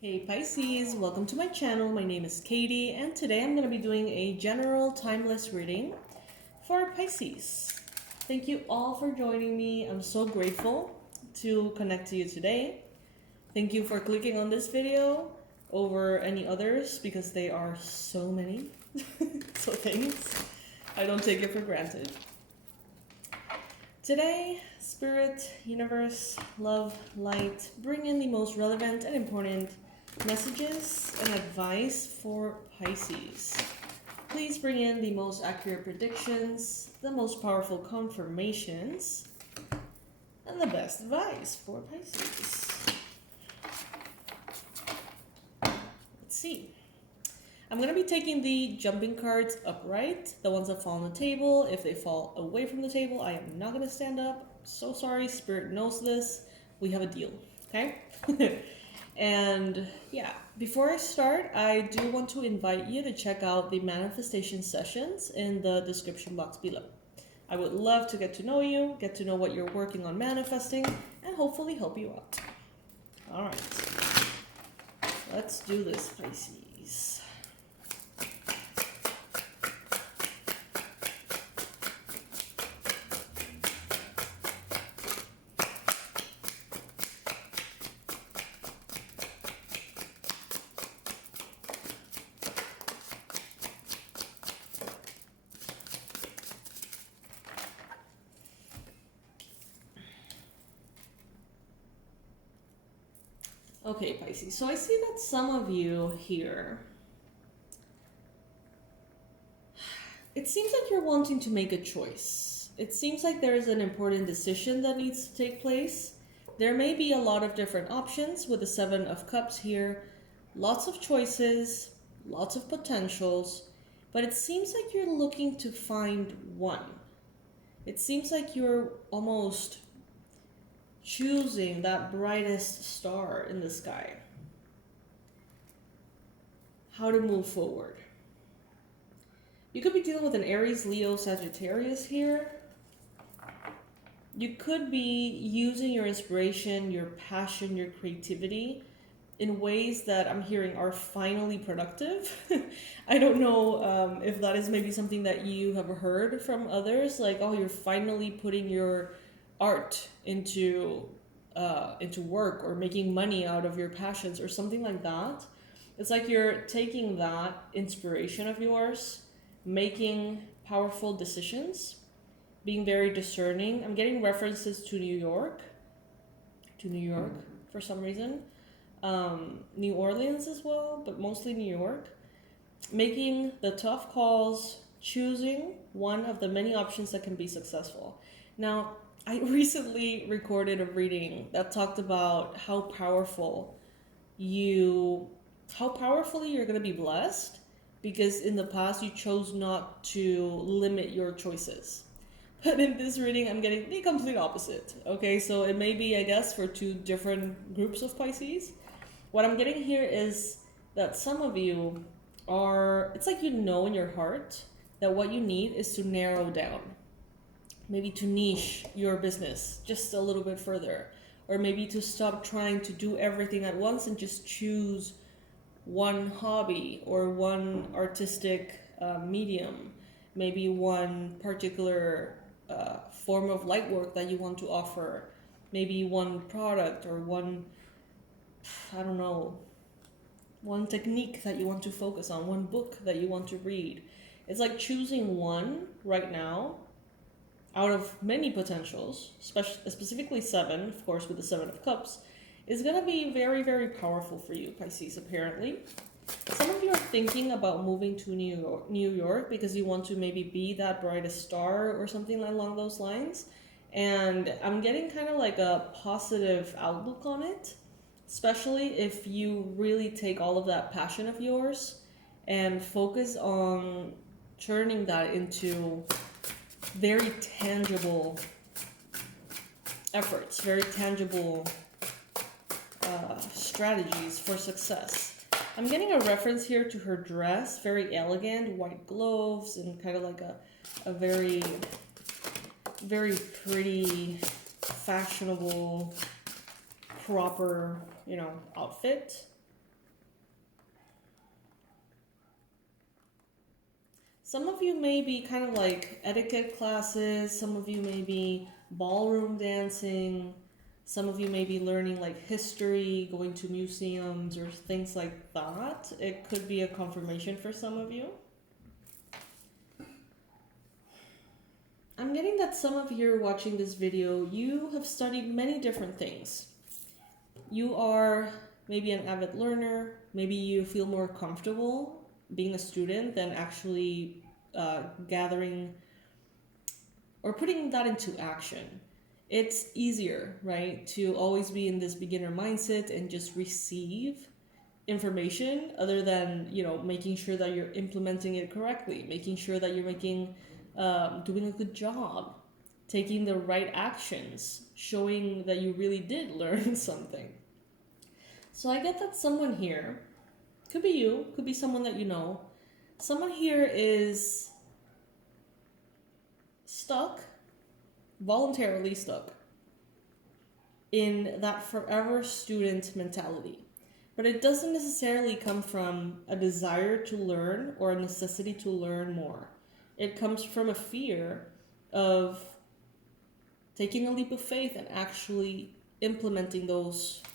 Hey Pisces, welcome to my channel. My name is Katie and today I'm going to be doing a general timeless reading for Pisces. Thank you all for joining me. I'm so grateful to connect to you today. Thank you for clicking on this video over any others because they are so many. So thanks. I don't take it for granted. Today, Spirit, Universe, Love, Light, bring in the most relevant and important messages and advice for Pisces. Please bring in the most accurate predictions, the most powerful confirmations, and the best advice for Pisces. Let's see. I'm going to be taking the jumping cards upright, the ones that fall on the table. If they fall away from the table, I am not going to stand up. So sorry, Spirit knows this. We have a deal, okay? And yeah, before I start, I do want to invite you to check out the manifestation sessions in the description box below. I would love to get to know you, get to know what you're working on manifesting, and hopefully help you out. All right, let's do this, Pisces. Okay, Pisces, so I see that some of you here, it seems like you're wanting to make a choice. It seems like there is an important decision that needs to take place. There may be a lot of different options with the Seven of Cups here, lots of choices, lots of potentials, but it seems like you're looking to find one. It seems like you're almost choosing that brightest star in the sky. How to move forward. You could be dealing with an Aries, Leo, Sagittarius here. You could be using your inspiration, your passion, your creativity in ways that I'm hearing are finally productive. I don't know if that is maybe something that you have heard from others, like, oh, you're finally putting your art into work or making money out of your passions or something like that. It's like you're taking that inspiration of yours, making powerful decisions, being very discerning. I'm getting references to New York for some reason. New Orleans as well, but mostly New York. Making the tough calls, choosing one of the many options that can be successful. Now, I recently recorded a reading that talked about how powerfully you're going to be blessed because in the past you chose not to limit your choices. But in this reading, I'm getting the complete opposite. Okay, so it may be, I guess, for two different groups of Pisces. What I'm getting here is that some of you are, it's like you know in your heart that what you need is to narrow down. Maybe to niche your business just a little bit further. Or maybe to stop trying to do everything at once and just choose one hobby or one artistic medium. Maybe one particular form of light work that you want to offer. Maybe one product or one, I don't know, one technique that you want to focus on, one book that you want to read. It's like choosing one right now out of many potentials, specifically seven, of course, with the Seven of Cups, is going to be very, very powerful for you, Pisces, apparently. Some of you are thinking about moving to New York because you want to maybe be that brightest star or something along those lines. And I'm getting kind of like a positive outlook on it, especially if you really take all of that passion of yours and focus on turning that into very tangible efforts, very tangible strategies for success. I'm getting a reference here to her dress, very elegant, white gloves, and kind of like a very, very pretty, fashionable, proper, outfit. Some of you may be kind of like etiquette classes, some of you may be ballroom dancing, some of you may be learning like history, going to museums or things like that. It could be a confirmation for some of you. I'm getting that some of you watching this video, you have studied many different things. You are maybe an avid learner, maybe you feel more comfortable being a student than actually gathering or putting that into action. It's easier, right, to always be in this beginner mindset and just receive information other than, you know, making sure that you're implementing it correctly, making sure that you're doing a good job, taking the right actions, showing that you really did learn something. So I get that someone here, could be you, could be someone that you know, someone here is stuck, voluntarily stuck, in that forever student mentality. But it doesn't necessarily come from a desire to learn or a necessity to learn more. It comes from a fear of taking a leap of faith and actually implementing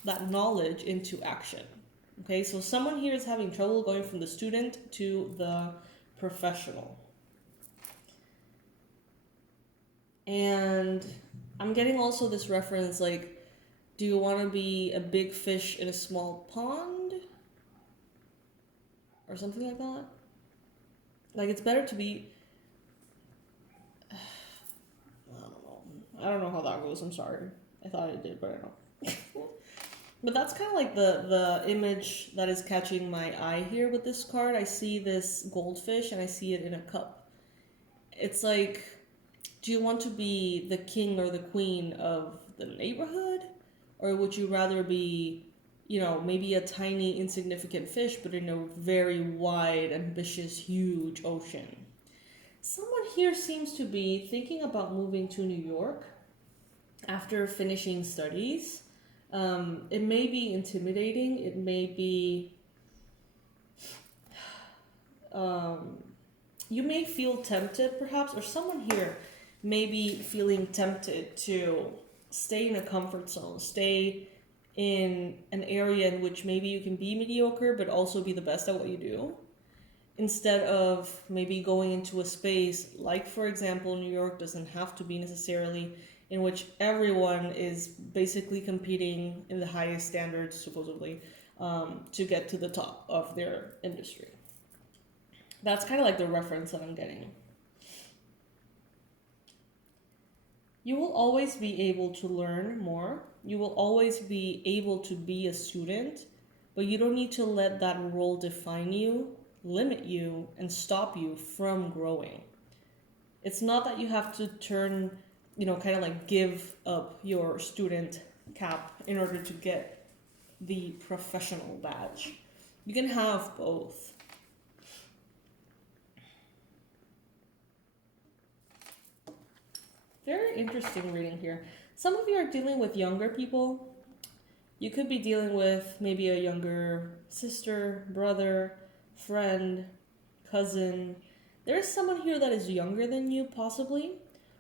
that knowledge into action. Okay, so someone here is having trouble going from the student to the professional. And I'm getting also this reference like, do you want to be a big fish in a small pond? Or something like that? Like, it's better to be... I don't know how that goes, I'm sorry. I thought it did, but I don't. But that's kind of like the image that is catching my eye here with this card. I see this goldfish and I see it in a cup. It's like, do you want to be the king or the queen of the neighborhood? Or would you rather be, you know, maybe a tiny insignificant fish, but in a very wide, ambitious, huge ocean? Someone here seems to be thinking about moving to New York after finishing studies. It may be intimidating. It may be... you may feel tempted, perhaps, or someone here may be feeling tempted to stay in a comfort zone, stay in an area in which maybe you can be mediocre, but also be the best at what you do, instead of maybe going into a space like, for example, New York doesn't have to be necessarily, in which everyone is basically competing in the highest standards, supposedly, to get to the top of their industry. That's kind of like the reference that I'm getting. You will always be able to learn more. You will always be able to be a student, but you don't need to let that role define you, limit you, and stop you from growing. It's not that you have to turn, kind of like give up your student cap in order to get the professional badge. You can have both. Very interesting reading here. Some of you are dealing with younger people. You could be dealing with maybe a younger sister, brother, friend, cousin. There is someone here that is younger than you, possibly.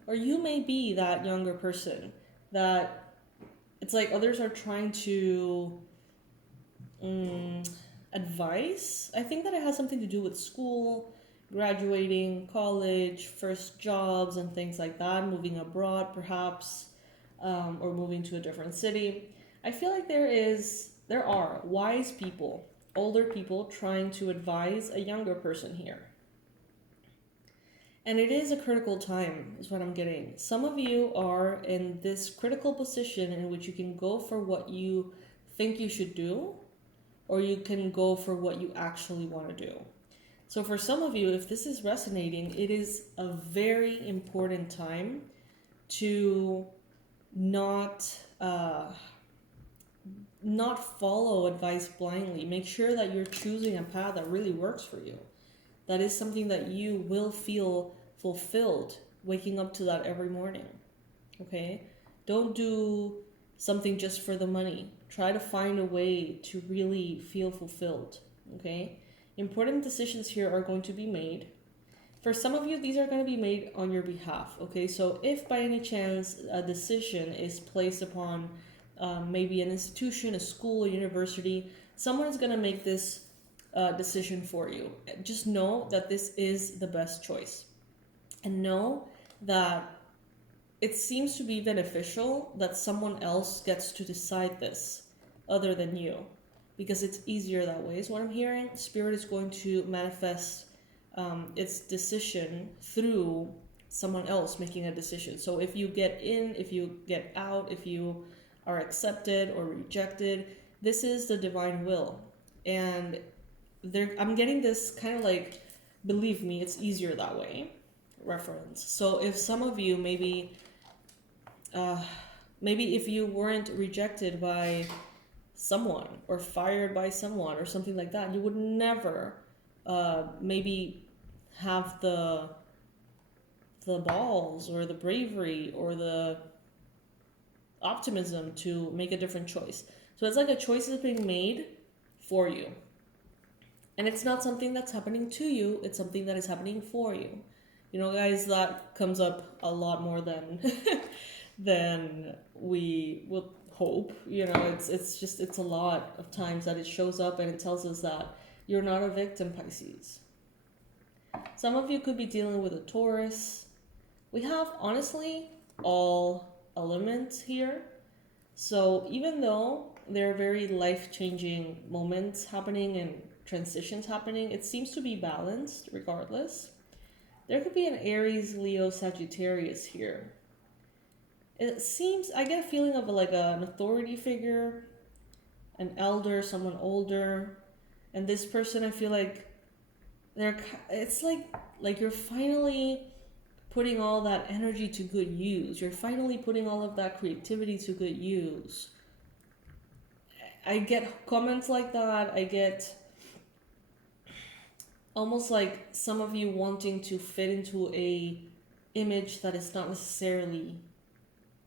Or you may be that younger person that it's like others are trying to advise. I think that it has something to do with school, graduating, college, first jobs, and things like that, moving abroad perhaps, or moving to a different city. I feel like there are wise people, older people trying to advise a younger person here. And it is a critical time, is what I'm getting. Some of you are in this critical position in which you can go for what you think you should do, or you can go for what you actually want to do. So for some of you, if this is resonating, it is a very important time to not follow advice blindly. Make sure that you're choosing a path that really works for you. That is something that you will feel fulfilled waking up to that every morning. Okay? Don't do something just for the money. Try to find a way to really feel fulfilled. Okay? Important decisions here are going to be made. For some of you, these are going to be made on your behalf, okay? So if by any chance a decision is placed upon maybe an institution, a school, a university, someone is going to make this decision for you. Just know that this is the best choice. And know that it seems to be beneficial that someone else gets to decide this other than you, because it's easier that way is what I'm hearing. Spirit is going to manifest its decision through someone else making a decision. So if you get in, if you get out, if you are accepted or rejected, this is the divine will. And I'm getting this kind of like, believe me, it's easier that way reference. So if some of you maybe if you weren't rejected by someone or fired by someone or something like that, you would never maybe have the balls or the bravery or the optimism to make a different choice. So it's like a choice is being made for you. And it's not something that's happening to you, it's something that is happening for you. You know, guys, that comes up a lot more than than we would hope. You know, it's a lot of times that it shows up and it tells us that you're not a victim, Pisces. Some of you could be dealing with a Taurus. We have, honestly, all elements here. So even though there are very life-changing moments happening and transitions happening, it seems to be balanced regardless. There could be an Aries, Leo, Sagittarius here. It seems, I get a feeling of like an authority figure, an elder, someone older. And this person, I feel like it's like you're finally putting all that energy to good use. You're finally putting all of that creativity to good use. I get comments like that. I get almost like some of you wanting to fit into a image that is not necessarily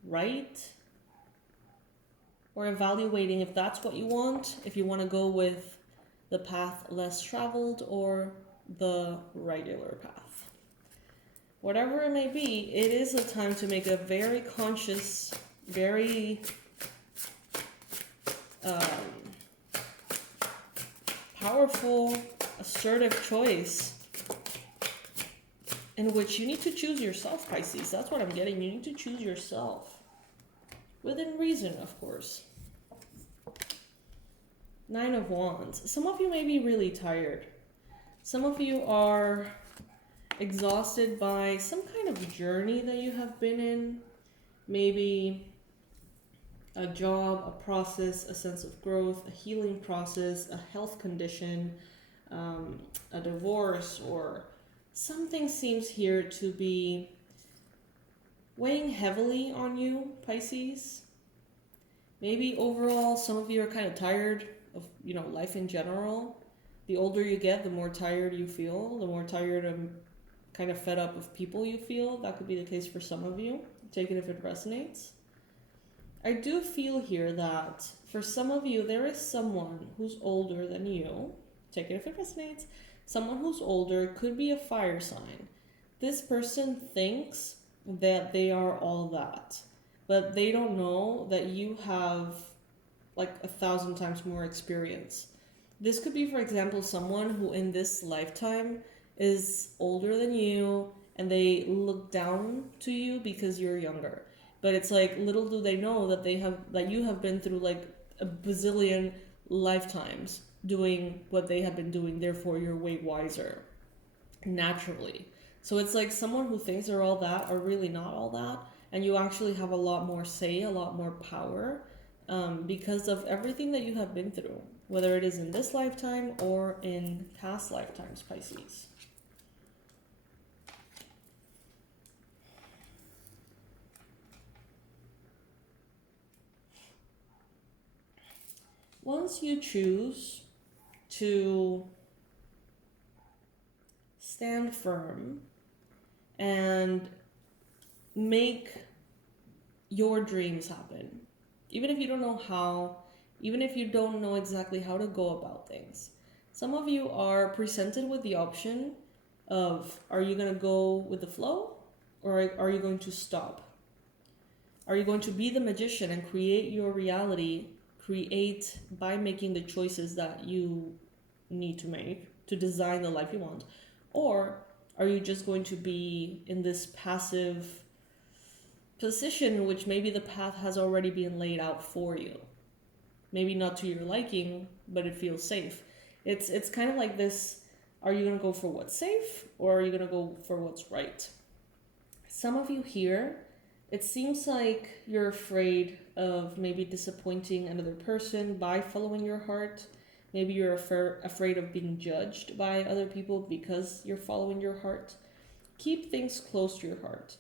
right, or evaluating if that's what you want, if you want to go with the path less traveled or the regular path. Whatever it may be, it is a time to make a very conscious, very powerful, assertive choice in which you need to choose yourself, Pisces. That's what I'm getting. You need to choose yourself. Within reason, of course. 9 of Wands. Some of you may be really tired. Some of you are exhausted by some kind of journey that you have been in. Maybe a job, a process, a sense of growth, a healing process, a health condition, a divorce, or something seems here to be weighing heavily on you, Pisces. Maybe overall, some of you are kind of tired of, life in general. The older you get, the more tired you feel, the more tired and kind of fed up of people you feel. That could be the case for some of you. Take it if it resonates. I do feel here that for some of you, there is someone who's older than you. Take it if it resonates. Someone who's older, could be a fire sign. This person thinks that they are all that, but they don't know that you have like 1,000 times more experience. This could be, for example, someone who in this lifetime is older than you and they look down to you because you're younger. But it's like, little do they know that you have been through like a bazillion lifetimes doing what they have been doing, therefore you're way wiser naturally. So it's like someone who thinks they're all that are really not all that, and you actually have a lot more say, a lot more power, because of everything that you have been through, whether it is in this lifetime or in past lifetimes, Pisces. Once you choose to stand firm and make your dreams happen, even if you don't know how, even if you don't know exactly how to go about things. Some of you are presented with the option of, are you going to go with the flow, or are you going to stop? Are you going to be the magician and create your reality, create by making the choices that you need to make to design the life you want? Or are you just going to be in this passive position in which maybe the path has already been laid out for you? Maybe not to your liking, but it feels safe. It's kind of like this, are you going to go for what's safe, or are you going to go for what's right? Some of you here, it seems like you're afraid of maybe disappointing another person by following your heart. Maybe you're afraid of being judged by other people because you're following your heart. Keep things close to your heart.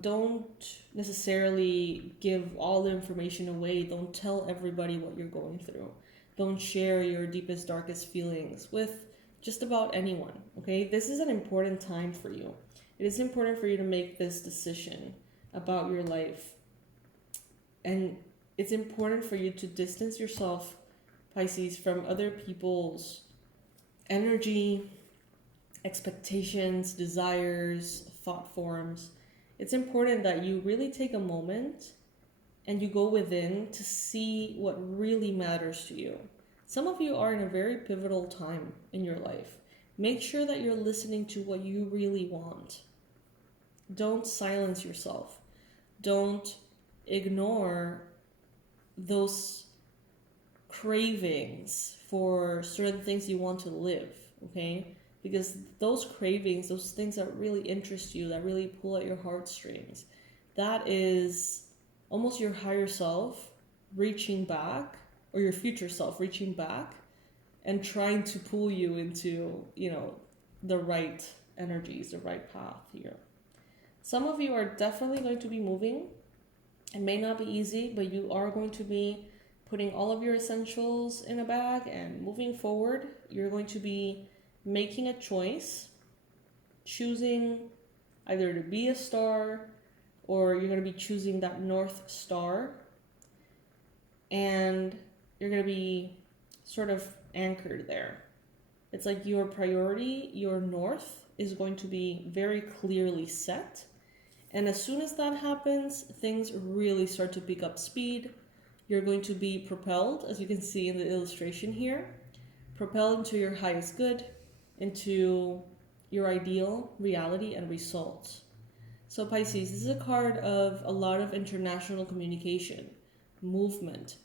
Don't necessarily give all the information away. Don't tell everybody what you're going through. Don't share your deepest, darkest feelings with just about anyone, okay? This is an important time for you. It is important for you to make this decision about your life. And it's important for you to distance yourself, Pisces, from other people's energy, expectations, desires, thought forms. It's important that you really take a moment and you go within to see what really matters to you. Some of you are in a very pivotal time in your life. Make sure that you're listening to what you really want. Don't silence yourself. Don't ignore those cravings for certain things you want to live, okay? Because those cravings, those things that really interest you, that really pull at your heartstrings, that is almost your higher self reaching back, or your future self reaching back and trying to pull you into, the right energies, the right path here. Some of you are definitely going to be moving. It may not be easy, but you are going to be putting all of your essentials in a bag and moving forward. You're going to be making a choice, choosing either to be a star, or you're going to be choosing that North Star, and you're going to be sort of anchored there. It's like your priority, your north, is going to be very clearly set. And as soon as that happens, things really start to pick up speed. You're going to be propelled, as you can see in the illustration here, propelled into your highest good, into your ideal reality and results. So Pisces, this is a card of a lot of international communication, movement,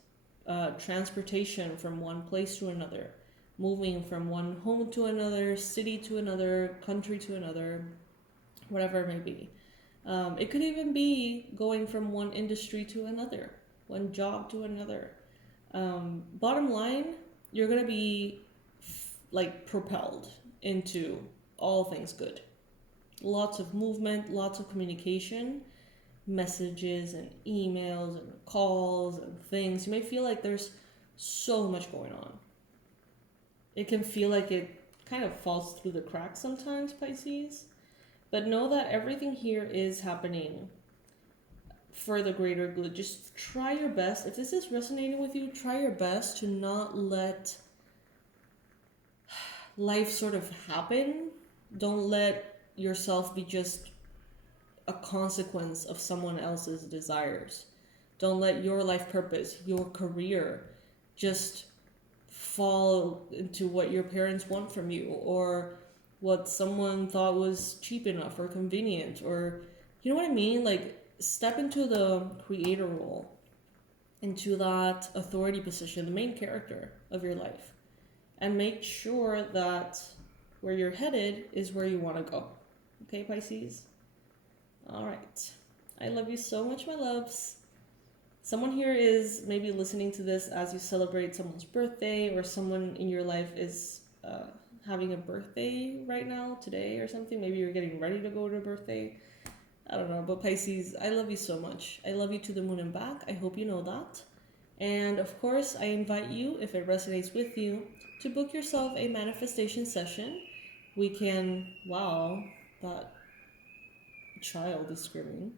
transportation from one place to another, moving from one home to another, city to another, country to another, whatever it may be. It could even be going from one industry to another, one job to another. Bottom line, you're going to be propelled into all things good. Lots of movement, lots of communication, messages and emails and calls and things. You may feel like there's so much going on. It can feel like it kind of falls through the cracks sometimes, Pisces. But know that everything here is happening for the greater good. Just try your best. If this is resonating with you, try your best to not let life sort of happen. Don't let yourself be just a consequence of someone else's desires. Don't let your life purpose, your career, just fall into what your parents want from you, or what someone thought was cheap enough or convenient, or you know what I mean? Like, step into the creator role, into that authority position, the main character of your life, and make sure that where you're headed is where you want to go. Okay, Pisces? All right. I love you so much, my loves. Someone here is maybe listening to this as you celebrate someone's birthday, or someone in your life is having a birthday right now, today or something. Maybe you're getting ready to go to a birthday. I don't know. But Pisces, I love you so much. I love you to the moon and back. I hope you know that. And of course, I invite you, if it resonates with you, to book yourself a manifestation session. We can, wow, that child is screaming.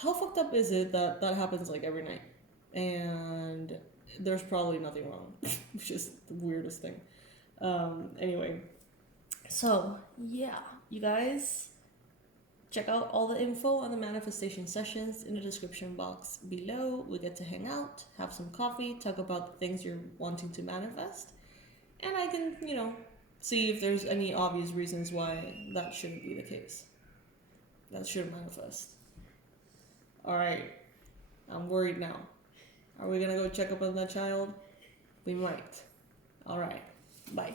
How fucked up is it that that happens like every night? And there's probably nothing wrong. It's just the weirdest thing. Anyway, So, yeah, you guys, check out all the info on the manifestation sessions in the description box below. We get to hang out, have some coffee, talk about the things you're wanting to manifest. And I can, see if there's any obvious reasons why that shouldn't be the case. That shouldn't manifest. Alright, I'm worried now. Are we gonna go check up on that child? We might. Alright, bye.